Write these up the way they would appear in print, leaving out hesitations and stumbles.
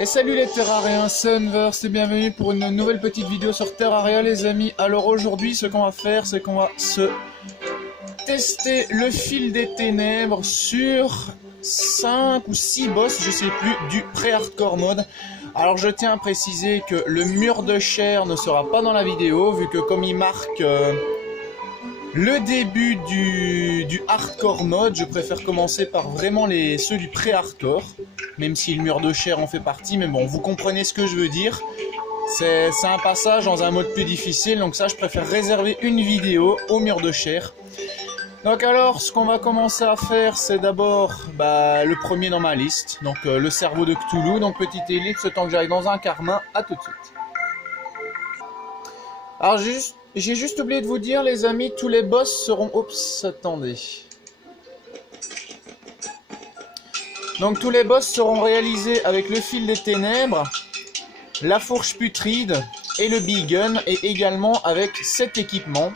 Et salut les Terrariens, c'est Unverse et bienvenue pour une nouvelle petite vidéo sur Terraria les amis. Alors aujourd'hui ce qu'on va faire c'est qu'on va se tester le fil des ténèbres sur 5 ou 6 boss, je sais plus, du pré-hardcore mode. Alors je tiens à préciser que le mur de chair ne sera pas dans la vidéo vu que comme il marque le début du hardcore mode, je préfère commencer par vraiment ceux du pré-hardcore. Même si le mur de chair en fait partie, mais bon, vous comprenez ce que je veux dire. C'est un passage dans un mode plus difficile, donc ça je préfère réserver une vidéo au mur de chair. Donc alors, ce qu'on va commencer à faire, c'est d'abord le premier dans ma liste, donc le cerveau de Cthulhu, donc petite ellipse, le temps que j'aille dans un carmin, à tout de suite. Alors j'ai juste oublié de vous dire les amis, tous les boss seront... Oups, attendez... Donc tous les boss seront réalisés avec le fil des ténèbres, la fourche putride et le big gun, et également avec cet équipement.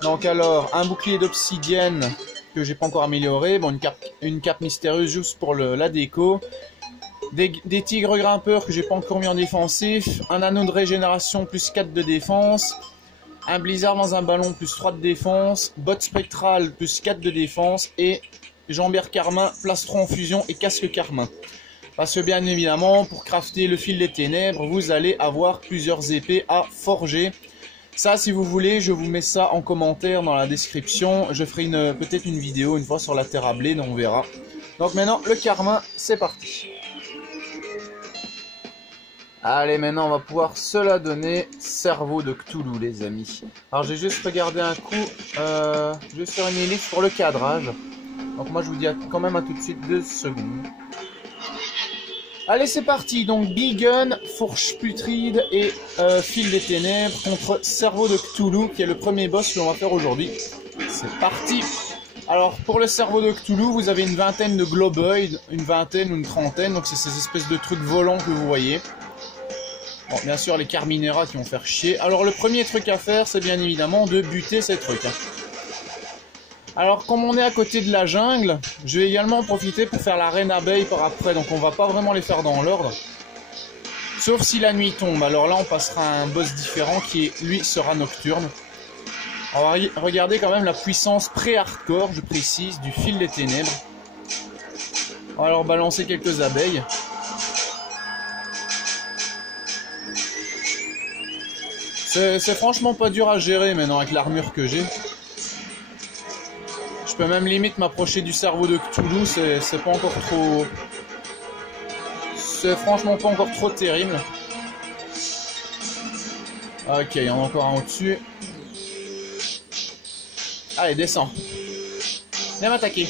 Donc alors un bouclier d'obsidienne que j'ai pas encore amélioré, bon une cape mystérieuse juste pour la déco, des tigres grimpeurs que j'ai pas encore mis en défensif, un anneau de régénération plus 4 de défense, un blizzard dans un ballon plus 3 de défense, botte spectrale plus 4 de défense et jambière carmin, plastron en fusion et casque carmin. Parce que bien évidemment, pour crafter le fil des ténèbres, vous allez avoir plusieurs épées à forger. Ça, si vous voulez, je vous mets ça en commentaire dans la description. Je ferai peut-être une vidéo une fois sur la terre à blé, donc on verra. Donc maintenant, le carmin, c'est parti. Allez, maintenant on va pouvoir se la donner. Cerveau de Cthulhu, les amis. Alors j'ai juste regardé un coup, juste sur une ellipse pour le cadrage. Donc moi je vous dis quand même à tout de suite 2 secondes. Allez c'est parti, donc Big Gun, fourche putride et fil des ténèbres contre cerveau de Cthulhu qui est le premier boss que l'on va faire aujourd'hui. C'est parti. Alors pour le cerveau de Cthulhu vous avez une vingtaine de globoïdes, une vingtaine ou une trentaine, donc c'est ces espèces de trucs volants que vous voyez. Bon bien sûr les carmineras qui vont faire chier. Alors le premier truc à faire c'est bien évidemment de buter ces trucs. Alors comme on est à côté de la jungle, je vais également en profiter pour faire la reine abeille par après, donc on va pas vraiment les faire dans l'ordre. Sauf si la nuit tombe, alors là on passera à un boss différent qui lui sera nocturne. On va regarder quand même la puissance pré-hardcore, je précise, du fil des ténèbres. On va alors balancer quelques abeilles. C'est franchement pas dur à gérer maintenant avec l'armure que j'ai. Je peux même limite m'approcher du cerveau de Cthulhu, c'est pas encore trop... C'est franchement pas encore trop terrible. Ok, il y en a encore un au-dessus. Allez, descends. Viens m'attaquer.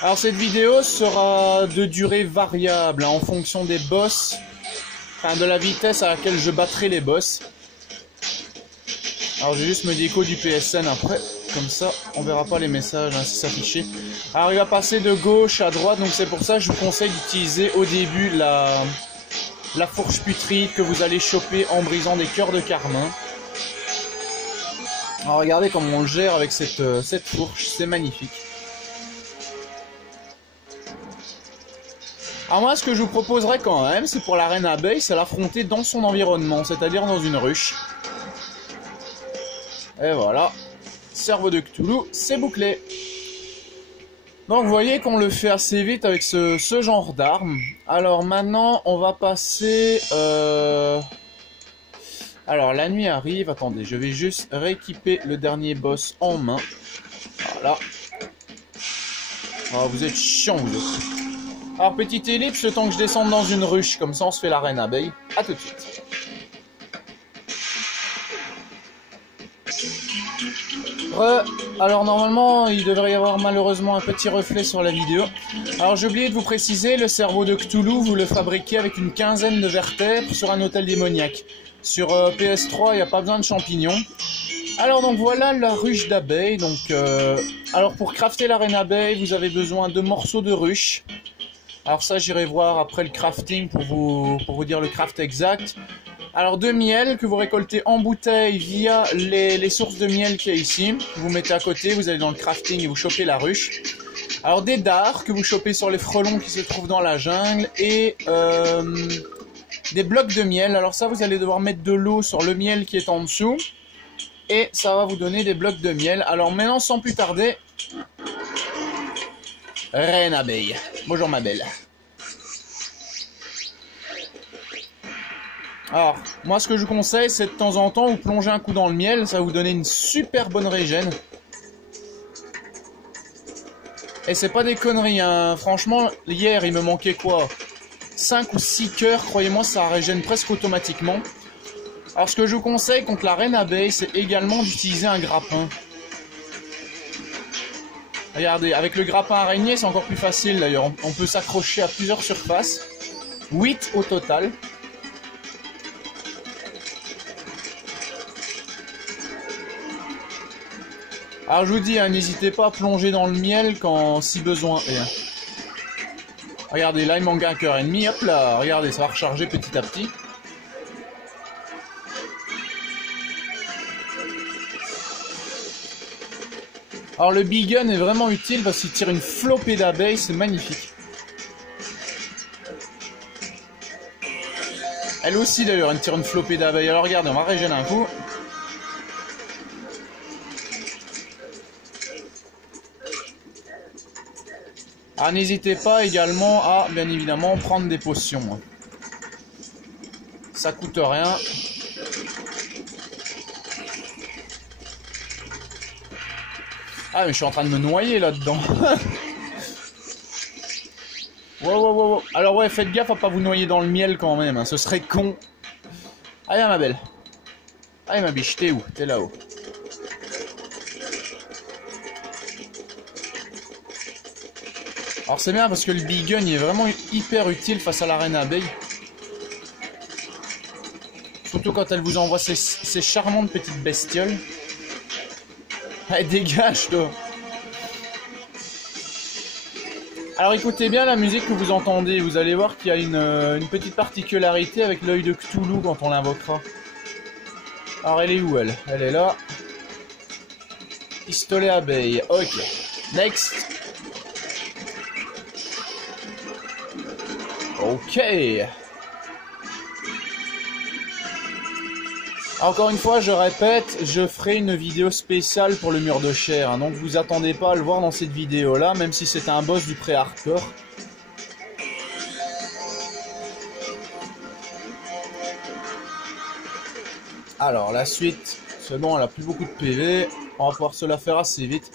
Alors cette vidéo sera de durée variable, hein, en fonction des boss. Enfin, de la vitesse à laquelle je battrai les boss. Alors je vais juste me déco du PSN après, comme ça on verra pas les messages hein, si s'afficher. Alors il va passer de gauche à droite, donc c'est pour ça que je vous conseille d'utiliser au début la fourche putride que vous allez choper en brisant des cœurs de carmin. Alors regardez comment on le gère avec cette fourche, c'est magnifique. Alors moi ce que je vous proposerais quand même, c'est pour la reine abeille, c'est l'affronter dans son environnement, c'est-à-dire dans une ruche. Et voilà, cerveau de Cthulhu, c'est bouclé. Donc vous voyez qu'on le fait assez vite avec ce genre d'arme. Alors maintenant on va passer... Alors la nuit arrive, attendez, je vais juste rééquiper le dernier boss en main. Voilà. Oh, vous êtes chiant vous autres. Alors petite ellipse, le temps que je descende dans une ruche, comme ça on se fait la reine abeille. A tout de suite. Alors normalement il devrait y avoir malheureusement un petit reflet sur la vidéo. Alors j'ai oublié de vous préciser, le cerveau de Cthulhu vous le fabriquez avec une quinzaine de vertèbres sur un hôtel démoniaque. Sur PS3 il n'y a pas besoin de champignons. Alors donc voilà la ruche d'abeilles. Alors pour crafter la reine abeille vous avez besoin de morceaux de ruche. Alors ça j'irai voir après le crafting pour vous dire le craft exact. Alors de miel que vous récoltez en bouteille via les sources de miel qu'il y a ici. Vous mettez à côté, vous allez dans le crafting et vous chopez la ruche. Alors des dards que vous chopez sur les frelons qui se trouvent dans la jungle et des blocs de miel. Alors ça, vous allez devoir mettre de l'eau sur le miel qui est en dessous et ça va vous donner des blocs de miel. Alors maintenant, sans plus tarder, reine abeille. Bonjour ma belle. Alors, moi ce que je vous conseille, c'est de temps en temps vous plonger un coup dans le miel, ça va vous donner une super bonne régène. Et c'est pas des conneries, hein. Franchement, hier il me manquait quoi, 5 ou 6 cœurs, croyez-moi ça régène presque automatiquement. Alors ce que je vous conseille contre la reine abeille, c'est également d'utiliser un grappin. Regardez, avec le grappin araignée, c'est encore plus facile d'ailleurs, on peut s'accrocher à plusieurs surfaces, 8 au total. Alors je vous dis, hein, n'hésitez pas à plonger dans le miel quand si besoin est. Regardez, là il manque un cœur et demi, hop là, regardez, ça va recharger petit à petit. Alors le bee gun est vraiment utile parce qu'il tire une flopée d'abeilles, c'est magnifique. Elle aussi d'ailleurs, elle tire une flopée d'abeilles. Alors regardez, on va régénérer un coup. Alors n'hésitez pas également à, bien évidemment, prendre des potions. Ça coûte rien. Ah mais je suis en train de me noyer là-dedans. Wow. Alors ouais, faites gaffe à pas vous noyer dans le miel quand même, hein. Ce serait con. Allez ma belle. Allez ma biche, t'es où? T'es là-haut. Alors c'est bien parce que le bee gun il est vraiment hyper utile face à la reine abeille. Surtout quand elle vous envoie ces charmantes petites bestioles. Allez dégage toi. Alors écoutez bien la musique que vous entendez, vous allez voir qu'il y a une petite particularité avec l'œil de Cthulhu quand on l'invoquera. Alors elle est où elle? Elle est là. Pistolet abeille, ok. Next. Ok. Encore une fois, je répète, je ferai une vidéo spéciale pour le mur de chair. Hein, donc vous attendez pas à le voir dans cette vidéo-là, même si c'est un boss du pré-hardcore. Alors la suite, c'est bon, elle a plus beaucoup de PV. On va pouvoir se la faire assez vite.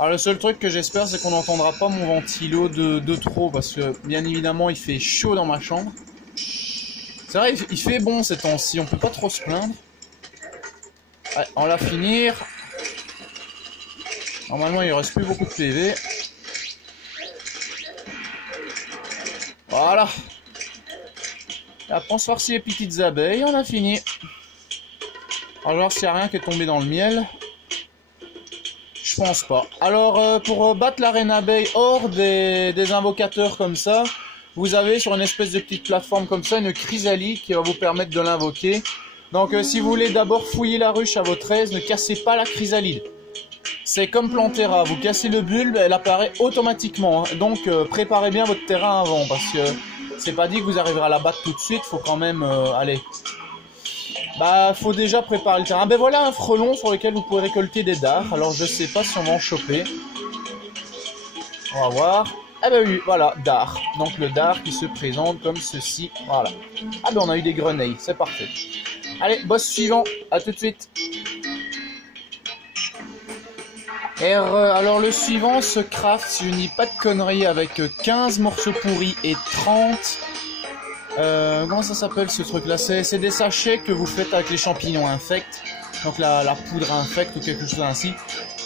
Alors le seul truc que j'espère, c'est qu'on n'entendra pas mon ventilo de trop, parce que bien évidemment il fait chaud dans ma chambre. C'est vrai, il fait bon ces temps-ci, on peut pas trop se plaindre. Allez, on va finir. Normalement il reste plus beaucoup de PV. Voilà. Et après on se farcit les petites abeilles, on a fini. Alors s'il n'y a rien qui est tombé dans le miel. Je pense pas. Alors pour battre la reine abeille hors des invocateurs comme ça, vous avez sur une espèce de petite plateforme comme ça une chrysalide qui va vous permettre de l'invoquer. Donc si vous voulez d'abord fouiller la ruche à votre aise, ne cassez pas la chrysalide. C'est comme Plantera, vous cassez le bulbe, elle apparaît automatiquement. Hein. Donc préparez bien votre terrain avant parce que c'est pas dit que vous arriverez à la battre tout de suite, faut quand même aller. Bah faut déjà préparer le terrain. Ben voilà un frelon sur lequel vous pouvez récolter des dards. Alors je sais pas si on va en choper. On va voir. Ah ben oui, voilà, dard. Donc le dard qui se présente comme ceci. Voilà. Ah ben on a eu des grenades, c'est parfait. Allez, boss suivant, à tout de suite. Et alors le suivant se craft, si je ne dis pas de conneries, avec 15 morceaux pourris et 30... comment ça s'appelle ce truc là? C'est des sachets que vous faites avec les champignons infects. Donc la poudre infecte ou quelque chose ainsi.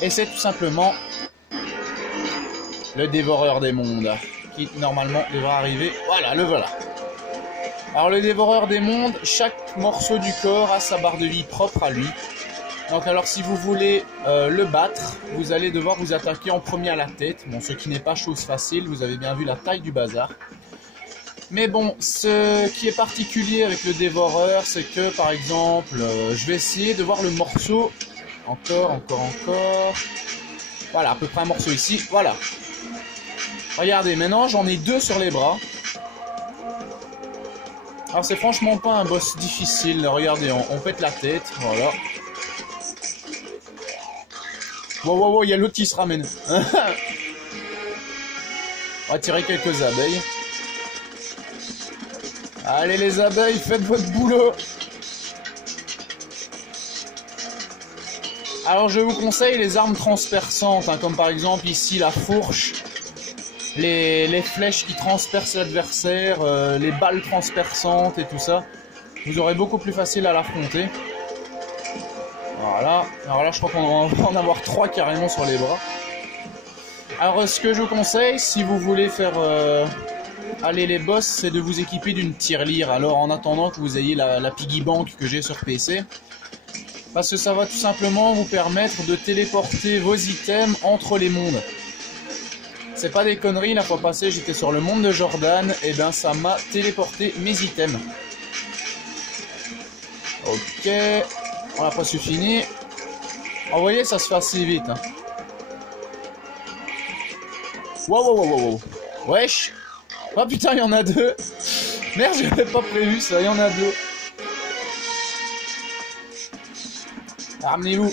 Et c'est tout simplement le dévoreur des mondes. Qui normalement devra arriver. Voilà, le voilà. Alors le dévoreur des mondes, chaque morceau du corps a sa barre de vie propre à lui. Donc alors si vous voulez le battre, vous allez devoir vous attaquer en premier à la tête. Bon, ce qui n'est pas chose facile, vous avez bien vu la taille du bazar. Mais bon, ce qui est particulier avec le dévoreur, c'est que par exemple, je vais essayer de voir le morceau. Encore. Voilà, à peu près un morceau ici. Voilà. Regardez, maintenant j'en ai 2 sur les bras. Alors c'est franchement pas un boss difficile. Regardez, on pète la tête. Voilà. Wow, il y a l'autre qui se ramène. On va tirer quelques abeilles. Allez les abeilles, faites votre boulot. Alors je vous conseille les armes transperçantes, hein, comme par exemple ici la fourche, les flèches qui transpercent l'adversaire, les balles transperçantes et tout ça. Vous aurez beaucoup plus facile à l'affronter. Voilà, alors là je crois qu'on va en avoir 3 carrément sur les bras. Alors ce que je vous conseille, si vous voulez faire aller les boss, c'est de vous équiper d'une tirelire. Alors en attendant que vous ayez la piggy bank que j'ai sur PC. Parce que ça va tout simplement vous permettre de téléporter vos items entre les mondes. C'est pas des conneries, la fois passée j'étais sur le monde de Jordan, et ben ça m'a téléporté mes items. Ok, on n'a pas su finir. Oh, vous voyez, ça se fait assez vite. Hein. Wow. Wesh. Oh putain, il y en a 2. Merde, j'avais pas prévu ça, il y en a 2. Ramenez-vous.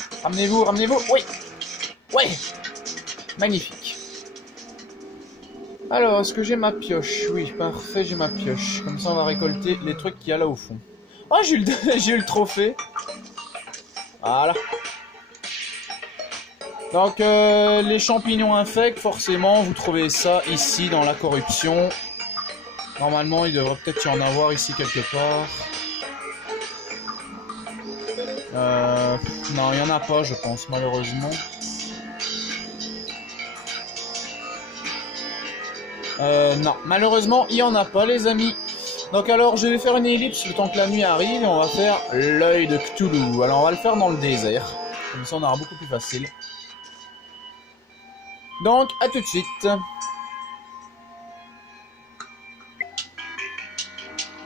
Oui. Ouais. Magnifique. Alors, est-ce que j'ai ma pioche? Oui, parfait, j'ai ma pioche. Comme ça, on va récolter les trucs qu'il y a là au fond. Oh, j'ai eu le trophée. Voilà. Donc, les champignons infects, forcément, vous trouvez ça ici, dans la corruption. Normalement, il devrait peut-être y en avoir ici quelque part. Non, il n'y en a pas, je pense, malheureusement. Non, malheureusement, il n'y en a pas, les amis. Donc alors, je vais faire une ellipse le temps que la nuit arrive et on va faire l'œil de Cthulhu. Alors, on va le faire dans le désert. Comme ça, on aura beaucoup plus facile. Donc, à tout de suite.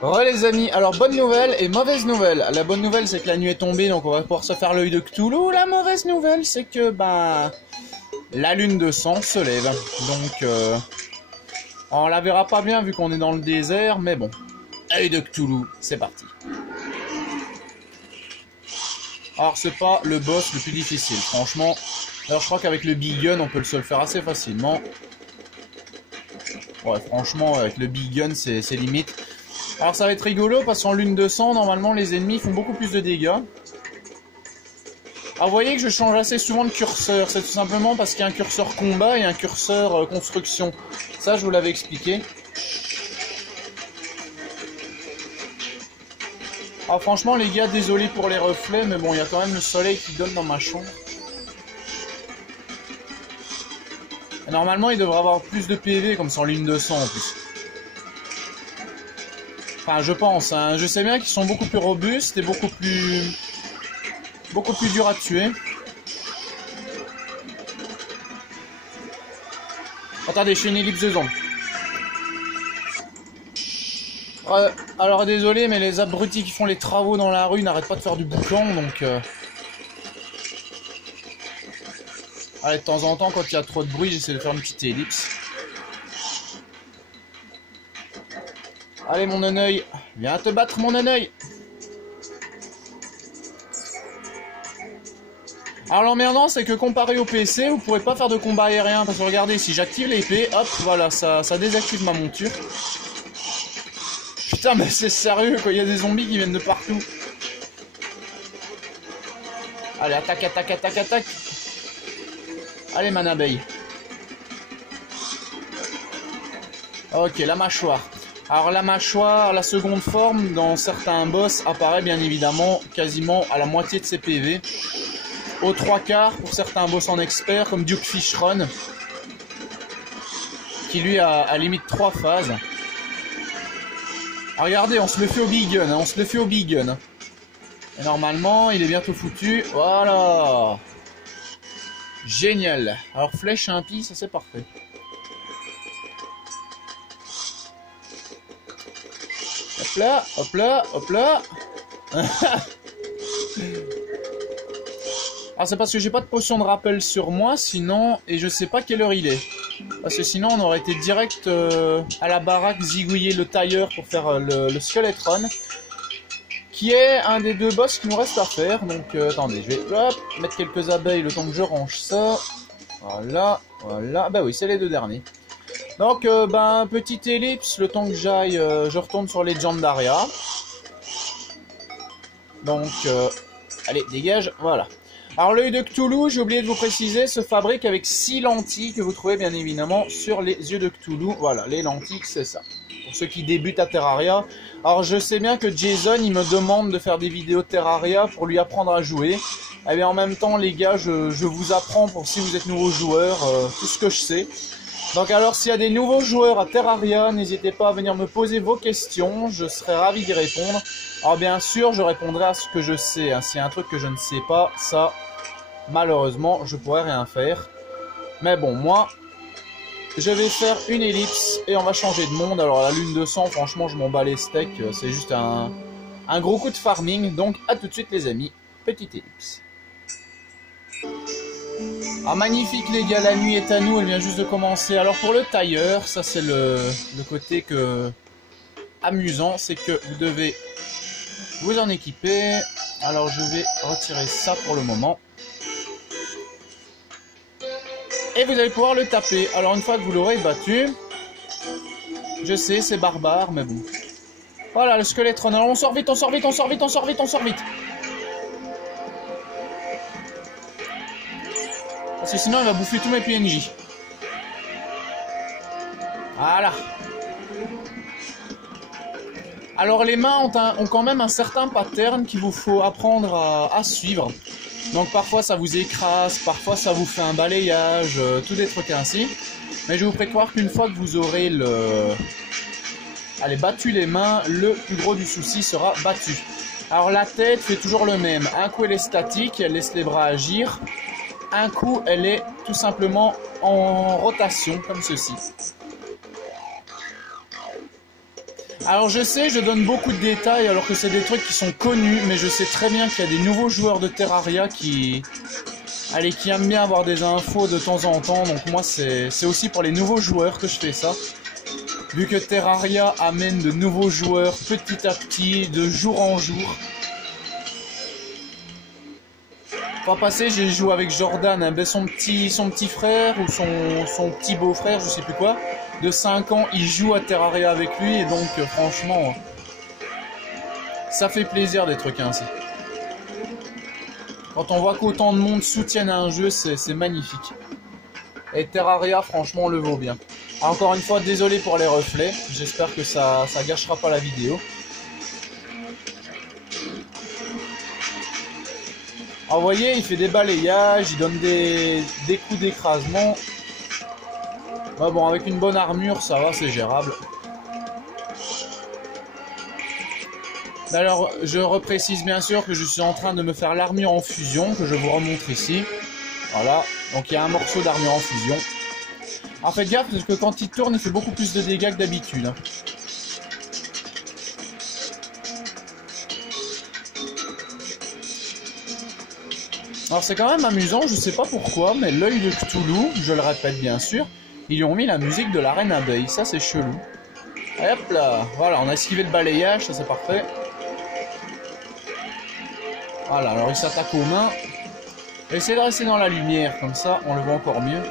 Ouais les amis, alors bonne nouvelle et mauvaise nouvelle. La bonne nouvelle c'est que la nuit est tombée donc on va pouvoir se faire l'œil de Cthulhu. La mauvaise nouvelle c'est que la lune de sang se lève. Donc on la verra pas bien vu qu'on est dans le désert, mais bon. Œil de Cthulhu, c'est parti. Alors c'est pas le boss le plus difficile, franchement. Alors je crois qu'avec le Big Gun on peut se le faire assez facilement. Ouais franchement avec le Big Gun c'est limite. Alors ça va être rigolo parce qu'en lune de sang, normalement les ennemis font beaucoup plus de dégâts. Alors vous voyez que je change assez souvent de curseur, c'est tout simplement parce qu'il y a un curseur combat et un curseur construction. Ça je vous l'avais expliqué. Alors franchement les gars, désolé pour les reflets, mais bon il y a quand même le soleil qui donne dans ma chambre. Et normalement il devrait avoir plus de PV comme ça en lune de sang en plus. Enfin, je pense, hein. Je sais bien qu'ils sont beaucoup plus robustes et beaucoup plus durs à tuer. Attendez, je fais une ellipse de zombie. Alors désolé, mais les abrutis qui font les travaux dans la rue n'arrêtent pas de faire du boucan, donc... Allez, de temps en temps, quand il y a trop de bruit, j'essaie de faire une petite ellipse. Allez mon neneuil, viens te battre mon neneuil. Alors l'emmerdant c'est que comparé au PC, vous pourrez pas faire de combat aérien parce que regardez, si j'active l'épée, hop, voilà, ça désactive ma monture. Putain mais c'est sérieux quoi, il y a des zombies qui viennent de partout. Allez, attaque. Allez man abeille. Ok, la mâchoire. Alors la mâchoire, la seconde forme, dans certains boss, apparaît bien évidemment quasiment à la moitié de ses PV. Aux 3/4 pour certains boss en expert, comme Duke Fishron, qui lui a à limite 3 phases. Alors, regardez, on se le fait au Big Gun, hein, Et normalement, il est bientôt foutu. Voilà. Génial. Alors flèche impie, ça c'est parfait. Hop là, hop là, hop là. Alors c'est parce que j'ai pas de potion de rappel sur moi, sinon... Et je sais pas quelle heure il est. Parce que sinon on aurait été direct à la baraque zigouiller le tailleur pour faire le Skeletron. Qui est un des deux boss qui nous reste à faire. Donc attendez, je vais hop, mettre quelques abeilles le temps que je range ça. Voilà, voilà. Bah oui, c'est les deux derniers. Donc ben petite ellipse, le temps que j'aille, je retourne sur les Legendaria. Donc allez, dégage, voilà. Alors l'œil de Cthulhu, j'ai oublié de vous préciser, se fabrique avec 6 lentilles que vous trouvez bien évidemment sur les yeux de Cthulhu. Voilà, les lentilles, c'est ça. Pour ceux qui débutent à Terraria. Alors je sais bien que Jason, il me demande de faire des vidéos Terraria pour lui apprendre à jouer. Eh bien en même temps les gars, je vous apprends pour si vous êtes nouveaux joueurs, tout ce que je sais. Donc alors s'il y a des nouveaux joueurs à Terraria, n'hésitez pas à venir me poser vos questions, je serai ravi d'y répondre. Alors bien sûr, je répondrai à ce que je sais, hein. S'il y a un truc que je ne sais pas, ça, malheureusement, je pourrais rien faire. Mais bon, moi, je vais faire une ellipse et on va changer de monde. Alors la lune de sang, franchement, je m'en bats les steaks, c'est juste un gros coup de farming. Donc à tout de suite les amis, petite ellipse. Ah magnifique les gars, la nuit est à nous, elle vient juste de commencer. Alors pour le tailleur, ça c'est le côté amusant, c'est que vous devez vous en équiper. Alors je vais retirer ça pour le moment. Et vous allez pouvoir le taper. Alors une fois que vous l'aurez battu, je sais c'est barbare mais bon. Voilà le Skeletron, alors on sort vite, on sort vite, on sort vite, on sort vite, on sort vite. Parce que sinon il va bouffer tous mes PNJ. Voilà. Alors les mains ont quand même un certain pattern qu'il vous faut apprendre à suivre. Donc parfois ça vous écrase, parfois ça vous fait un balayage, tout des trucs ainsi. Mais je vous prévois qu'une fois que vous aurez battu les mains, le plus gros du souci sera battu. Alors la tête fait toujours le même. Un coup elle est statique, elle laisse les bras agir. Un coup, elle est tout simplement en rotation, comme ceci. Alors je sais, je donne beaucoup de détails alors que c'est des trucs qui sont connus, mais je sais très bien qu'il y a des nouveaux joueurs de Terraria qui aiment bien avoir des infos de temps en temps. Donc moi, c'est aussi pour les nouveaux joueurs que je fais ça. Vu que Terraria amène de nouveaux joueurs petit à petit, de jour en jour. Pas passé, j'ai joué avec Jordan, hein, ben son petit frère ou son petit beau-frère, je sais plus quoi, de 5 ans, il joue à Terraria avec lui et donc franchement, ça fait plaisir des trucs ainsi. Quand on voit qu'autant de monde soutiennent un jeu, c'est magnifique. Et Terraria, franchement, le vaut bien. Encore une fois, désolé pour les reflets, j'espère que ça gâchera pas la vidéo. Alors vous voyez, il fait des balayages, il donne des coups d'écrasement. Bah bon, avec une bonne armure, ça va, c'est gérable. Alors, je reprécise bien sûr que je suis en train de me faire l'armure en fusion, que je vous remontre ici. Voilà, donc il y a un morceau d'armure en fusion. Alors faites gaffe, parce que quand il tourne, il fait beaucoup plus de dégâts que d'habitude. Alors c'est quand même amusant, je sais pas pourquoi, mais l'œil de Cthulhu, je le répète bien sûr, ils lui ont mis la musique de la reine abeille, ça c'est chelou. Et hop là, voilà, on a esquivé le balayage, ça c'est parfait. Voilà, alors il s'attaque aux mains. Essayez de rester dans la lumière, comme ça on le voit encore mieux.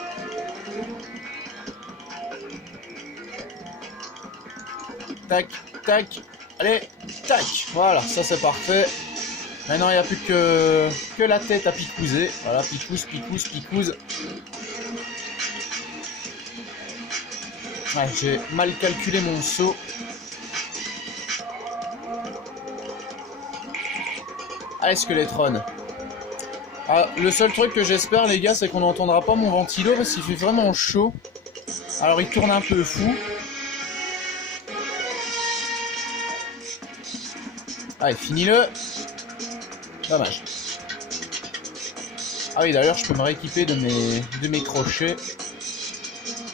Tac, tac, allez, tac, voilà, ça c'est parfait. Maintenant, il n'y a plus que la tête à picouser. Voilà, picouse, picouse, picouse. Ouais, j'ai mal calculé mon saut. Allez, Skeletron. Ah, le seul truc que j'espère, les gars, c'est qu'on n'entendra pas mon ventilo parce qu'il fait vraiment chaud. Alors, il tourne un peu fou. Allez, finis-le. Dommage. Ah oui, d'ailleurs, je peux me rééquiper de mes crochets.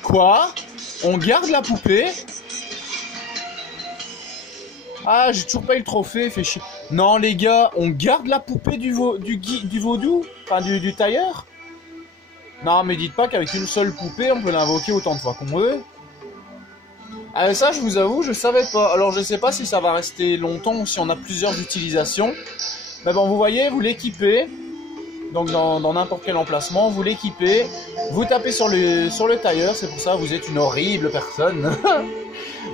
Quoi? On garde la poupée? Ah, j'ai toujours pas eu le trophée, fait chier. Non, les gars, on garde la poupée du vaudou? Enfin, du tailleur? Non, mais dites pas qu'avec une seule poupée, on peut l'invoquer autant de fois qu'on veut. Ah, ça, je vous avoue, je savais pas. Alors, je sais pas si ça va rester longtemps ou si on a plusieurs utilisations. Mais bon, vous voyez, vous l'équipez. Donc, dans n'importe quel emplacement, vous l'équipez. Vous tapez sur le tailleur, c'est pour ça que vous êtes une horrible personne.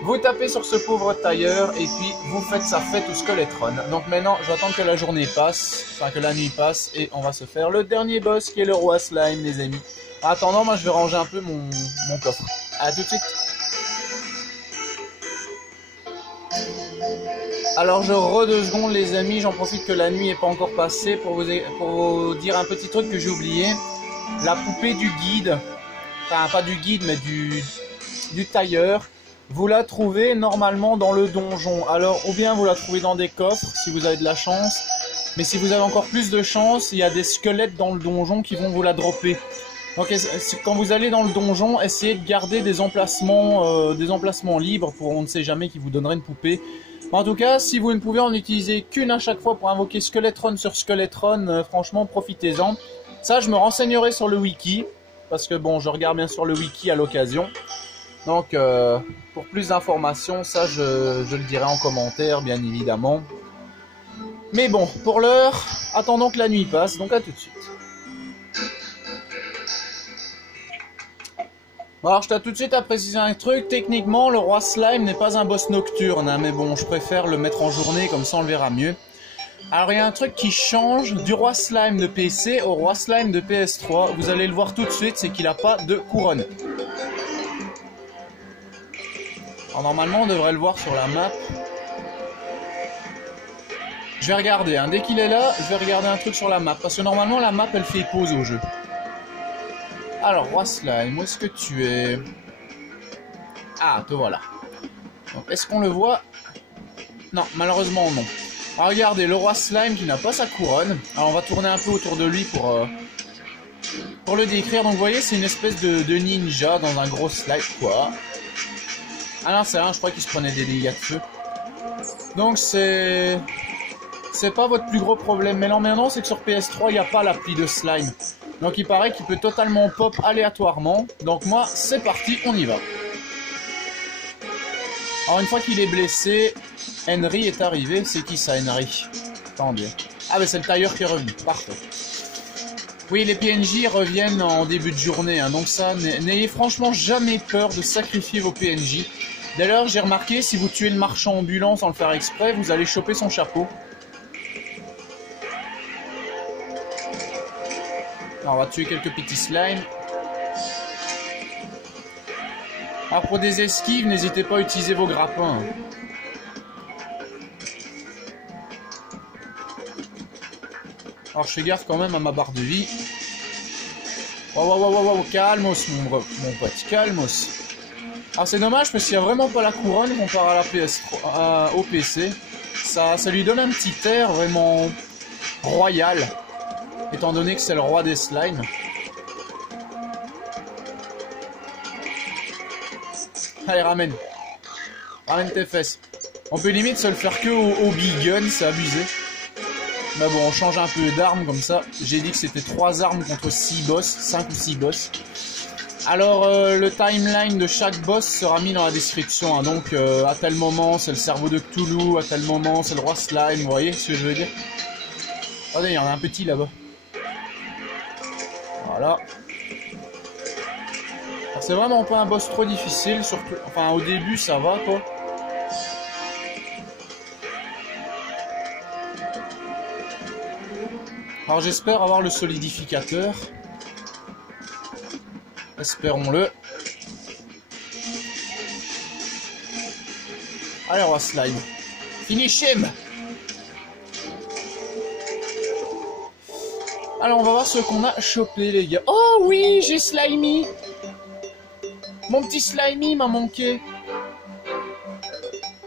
Vous tapez sur ce pauvre tailleur et puis vous faites sa fête au Skeletron. Donc maintenant, j'attends que la journée passe, enfin que la nuit passe, et on va se faire le dernier boss qui est le roi slime, les amis. En attendant, moi je vais ranger un peu mon coffre. A tout de suite. Alors je re 2 secondes, les amis, j'en profite que la nuit n'est pas encore passée pour vous dire un petit truc que j'ai oublié. La poupée du guide, enfin pas du guide mais du tailleur. Vous la trouvez normalement dans le donjon. Alors, ou bien vous la trouvez dans des coffres, si vous avez de la chance. Mais si vous avez encore plus de chance, il y a des squelettes dans le donjon qui vont vous la dropper. Donc, quand vous allez dans le donjon, essayez de garder des emplacements libres pour on ne sait jamais qui vous donnerait une poupée. En tout cas, si vous ne pouvez en utiliser qu'une à chaque fois pour invoquer Skeletron sur Skeletron, franchement, profitez-en. Ça, je me renseignerai sur le wiki. Parce que bon, je regarde bien sûr le wiki à l'occasion. Donc, pour plus d'informations, ça je le dirai en commentaire, bien évidemment. Mais bon, pour l'heure, attendons que la nuit passe, donc à tout de suite. Bon, alors je tiens tout de suite à préciser un truc, techniquement le roi slime n'est pas un boss nocturne, hein, mais bon, je préfère le mettre en journée, comme ça on le verra mieux. Alors il y a un truc qui change du roi slime de PC au roi slime de PS3, vous allez le voir tout de suite, c'est qu'il n'a pas de couronne. Alors normalement on devrait le voir sur la map. Je vais regarder, hein. Dès qu'il est là, je vais regarder un truc sur la map. Parce que normalement la map elle fait pause au jeu. Alors roi slime, où est-ce que tu es? Ah, te voilà. Est-ce qu'on le voit? Non, malheureusement non. Alors regardez, le roi slime qui n'a pas sa couronne. Alors on va tourner un peu autour de lui pour le décrire. Donc vous voyez, c'est une espèce de ninja dans un gros slime. Quoi? Ah non, c'est rien, je crois qu'il se prenait des dégâts de feu. Donc c'est pas votre plus gros problème. Mais l'emmerdant, c'est que sur PS3, il n'y a pas l'appli de slime. Donc il paraît qu'il peut totalement pop aléatoirement. Donc moi, c'est parti, on y va. Alors une fois qu'il est blessé, Henry est arrivé. C'est qui ça, Henry? Attendez. Ah mais c'est le tailleur qui est revenu, parfait. Oui, les PNJ reviennent en début de journée, hein, donc ça, n'ayez franchement jamais peur de sacrifier vos PNJ. D'ailleurs, j'ai remarqué, si vous tuez le marchand ambulant sans le faire exprès, vous allez choper son chapeau. Alors, on va tuer quelques petits slimes. Alors, pour des esquives, n'hésitez pas à utiliser vos grappins. Alors, je fais gaffe quand même à ma barre de vie. Wow, calmos, mon pote, calmos. Alors c'est dommage parce qu'il n'y a vraiment pas la couronne comparé à la PS3, au PC. Ça lui donne un petit air vraiment royal, étant donné que c'est le roi des slimes. Allez, ramène tes fesses. On peut limite se le faire que au big gun, c'est abusé. Mais bon, on change un peu d'armes comme ça. J'ai dit que c'était 3 armes contre 6 boss, 5 ou 6 boss. Alors, le timeline de chaque boss sera mis dans la description. Hein. Donc, à tel moment, c'est le cerveau de Cthulhu. À tel moment, c'est le roi slime. Vous voyez ce que je veux dire? Regardez, il y en a un petit là-bas. Voilà. C'est vraiment pas un boss trop difficile. Surtout, enfin, au début, ça va, quoi. Alors, j'espère avoir le solidificateur. Espérons-le. Allez, roi slime. Finish him. Alors, on va voir ce qu'on a chopé, les gars. Oh oui, j'ai Slimy. Mon petit Slimy m'a manqué.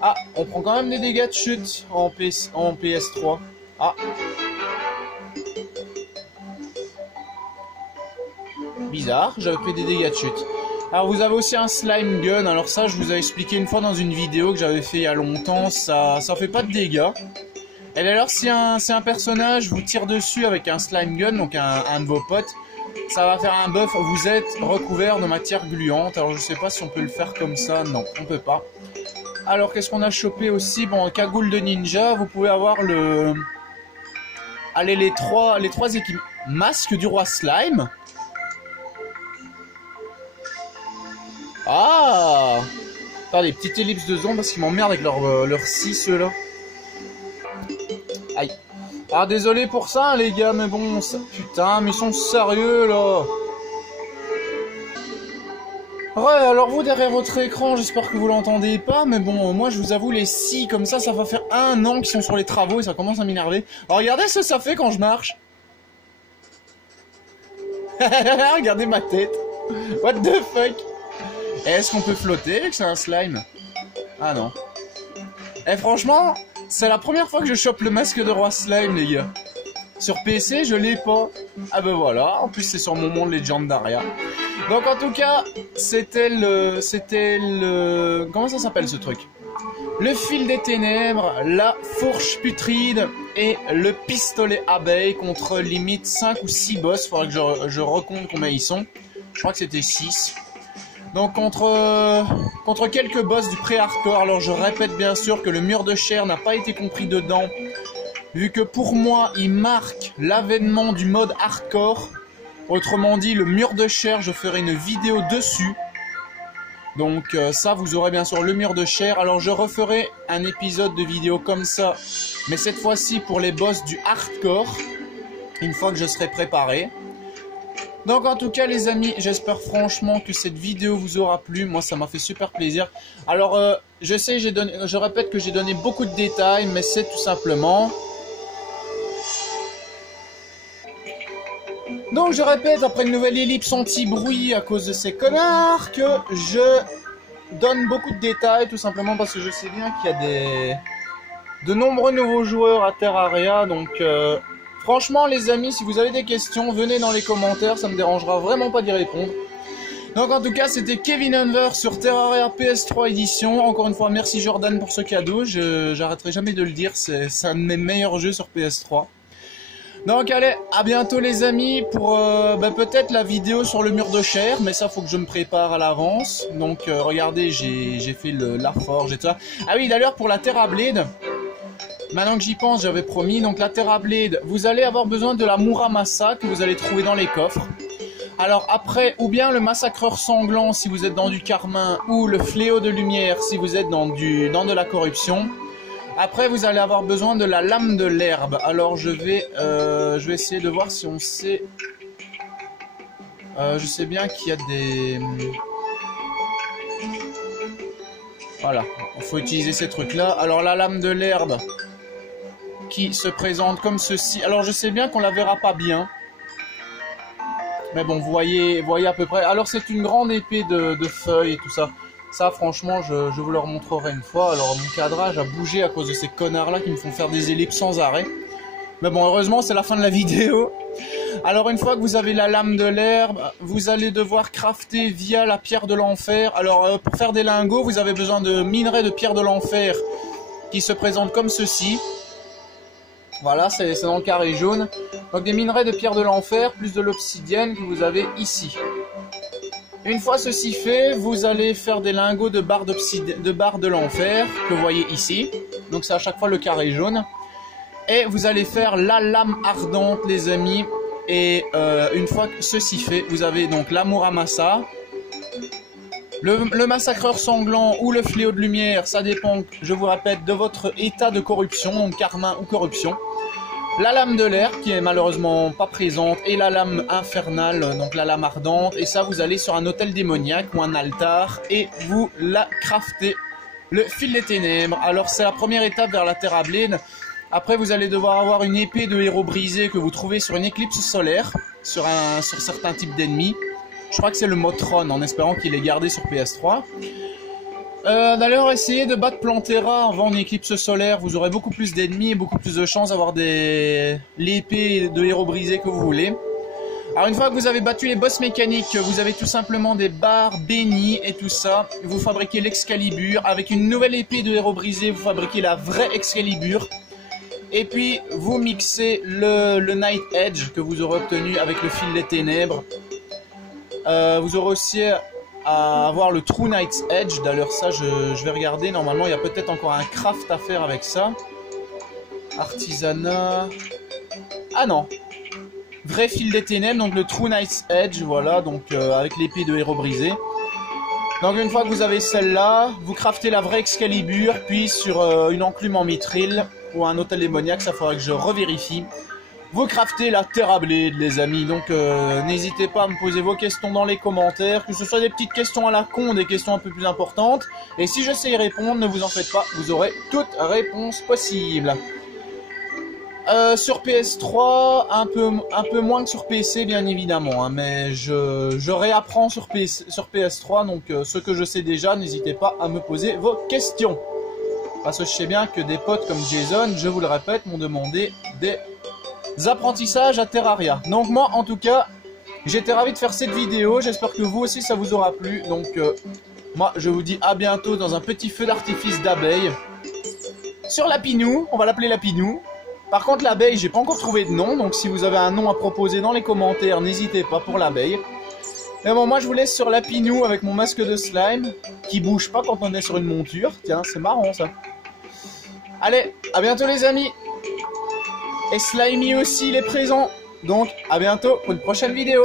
Ah, on prend quand même des dégâts de chute en PS3. Ah. Bizarre, j'avais pris des dégâts de chute. Alors vous avez aussi un slime gun, alors ça je vous ai expliqué une fois dans une vidéo que j'avais fait il y a longtemps, ça fait pas de dégâts. Et alors si un personnage vous tire dessus avec un slime gun, donc un de vos potes, ça va faire un buff, vous êtes recouvert de matière gluante. Alors je sais pas si on peut le faire comme ça, non on peut pas. Alors qu'est-ce qu'on a chopé aussi? Bon, cagoule de ninja, vous pouvez avoir le... Allez, les trois équipes. Masque du roi slime. Ah! Attends, les petites ellipses de zombies parce qu'ils m'emmerdent avec leur scie, ceux-là. Aïe. Ah, désolé pour ça, les gars, mais bon, ça... putain, mais ils sont sérieux, là. Ouais, alors vous, derrière votre écran, j'espère que vous l'entendez pas, mais bon, moi, je vous avoue, les scies, comme ça va faire 1 an qu'ils sont sur les travaux et ça commence à m'énerver. Alors, regardez ce que ça fait quand je marche. Regardez ma tête. What the fuck? Est-ce qu'on peut flotter avec un slime? Ah non. Eh franchement, c'est la première fois que je chope le masque de roi slime, les gars. Sur PC, je l'ai pas. Ah ben voilà, en plus c'est sur mon monde Legendaria. Donc en tout cas, c'était le... Comment ça s'appelle ce truc? Le fil des ténèbres, la fourche putride et le pistolet abeille contre limite 5 ou 6 boss. Faudra que je recompte combien ils sont. Je crois que c'était 6. Donc contre quelques boss du pré-hardcore. Alors je répète bien sûr que le mur de chair n'a pas été compris dedans, vu que pour moi il marque l'avènement du mode hardcore. Autrement dit, le mur de chair, je ferai une vidéo dessus. Donc ça, vous aurez bien sûr le mur de chair. Alors je referai un épisode de vidéo comme ça, mais cette fois-ci pour les boss du hardcore, une fois que je serai préparé. Donc en tout cas les amis, j'espère franchement que cette vidéo vous aura plu. Moi ça m'a fait super plaisir. Alors je sais, je répète que j'ai donné beaucoup de détails, mais c'est tout simplement... Donc je répète, après une nouvelle ellipse anti-bruit à cause de ces connards, que je donne beaucoup de détails, tout simplement parce que je sais bien qu'il y a de nombreux nouveaux joueurs à Terraria. Donc franchement les amis, si vous avez des questions, venez dans les commentaires, ça me dérangera vraiment pas d'y répondre. Donc en tout cas, c'était Kevin Hunver sur Terraria PS3 édition. Encore une fois, merci Jordan pour ce cadeau, j'arrêterai jamais de le dire, c'est un de mes meilleurs jeux sur PS3. Donc allez, à bientôt les amis pour peut-être la vidéo sur le mur de chair, mais ça faut que je me prépare à l'avance. Donc regardez, j'ai fait la forge et tout ça. Ah oui, d'ailleurs pour la Terrablade, maintenant que j'y pense, j'avais promis, donc la Terrablade, vous allez avoir besoin de la Muramasa que vous allez trouver dans les coffres. Alors après, ou bien le massacreur sanglant si vous êtes dans du carmin, ou le fléau de lumière si vous êtes dans de la corruption. Après, vous allez avoir besoin de la lame de l'herbe. Alors, je vais essayer de voir si on sait... je sais bien qu'il y a des... Voilà, il faut utiliser ces trucs-là. Alors, la lame de l'herbe qui se présente comme ceci. Alors, je sais bien qu'on la verra pas bien. Mais bon, vous voyez à peu près. Alors, c'est une grande épée de feuilles et tout ça. Ça, franchement, je vous le remontrerai une fois. Alors, mon cadrage a bougé à cause de ces connards-là qui me font faire des ellipses sans arrêt. Mais bon, heureusement, c'est la fin de la vidéo. Alors, une fois que vous avez la lame de l'herbe, vous allez devoir crafter via la pierre de l'enfer. Alors, pour faire des lingots, vous avez besoin de minerais de pierre de l'enfer qui se présentent comme ceci. Voilà, c'est dans le carré jaune. Donc, des minerais de pierre de l'enfer plus de l'obsidienne que vous avez ici. Une fois ceci fait, vous allez faire des lingots de barres de l'enfer que vous voyez ici. Donc c'est à chaque fois le carré jaune. Et vous allez faire la lame ardente les amis. Et une fois que ceci fait, vous avez donc la Muramasa, le massacreur sanglant ou le fléau de lumière. Ça dépend, je vous répète, de votre état de corruption, donc carmin ou corruption. La lame de l'air qui est malheureusement pas présente et la lame infernale, donc la lame ardente. Et ça, vous allez sur un hôtel démoniaque ou un altar et vous la craftez. Le fil des ténèbres. Alors c'est la première étape vers la Terrablade. Après, vous allez devoir avoir une épée de héros brisé que vous trouvez sur une éclipse solaire, sur certains types d'ennemis. Je crois que c'est le Motron, en espérant qu'il est gardé sur PS3. D'ailleurs, essayez de battre Plantera avant une éclipse solaire, vous aurez beaucoup plus d'ennemis et beaucoup plus de chances d'avoir l'épée de héros brisé que vous voulez. Alors une fois que vous avez battu les boss mécaniques, vous avez tout simplement des barres bénies et tout ça. Vous fabriquez l'Excalibur. Avec une nouvelle épée de héros brisé, vous fabriquez la vraie Excalibur. Et puis vous mixez le Night Edge que vous aurez obtenu avec le fil des ténèbres. Vous aurez aussi à avoir le True Night's Edge. D'ailleurs ça je vais regarder. Normalement il y a peut-être encore un craft à faire avec ça. Artisanat. Ah non. Vrai fil des ténèbres, donc le True Night's Edge, voilà, donc avec l'épée de héros brisé. Donc une fois que vous avez celle-là, vous craftez la vraie Excalibur, puis sur une enclume en mithril ou un hôtel démoniaque, ça faudrait que je revérifie. Vous craftez la Terra Blade, les amis, donc n'hésitez pas à me poser vos questions dans les commentaires, que ce soit des petites questions à la con, des questions un peu plus importantes. Et si je sais y répondre, ne vous en faites pas, vous aurez toute réponse possible. Sur PS3, un peu moins que sur PC bien évidemment, hein, mais je réapprends sur PS3, donc ce que je sais déjà, n'hésitez pas à me poser vos questions. Parce que je sais bien que des potes comme Jason, je vous le répète, m'ont demandé des apprentissages à Terraria. Donc moi en tout cas, j'étais ravi de faire cette vidéo, j'espère que vous aussi ça vous aura plu. Donc moi je vous dis à bientôt dans un petit feu d'artifice d'abeilles. Sur Lapinou, on va l'appeler Lapinou. Par contre l'abeille, j'ai pas encore trouvé de nom, donc si vous avez un nom à proposer dans les commentaires, n'hésitez pas pour l'abeille. Mais bon, moi je vous laisse sur Lapinou avec mon masque de slime, qui bouge pas quand on est sur une monture. Tiens, c'est marrant ça. Allez, à bientôt les amis. Et Slimy aussi, il est présent. Donc, à bientôt pour une prochaine vidéo.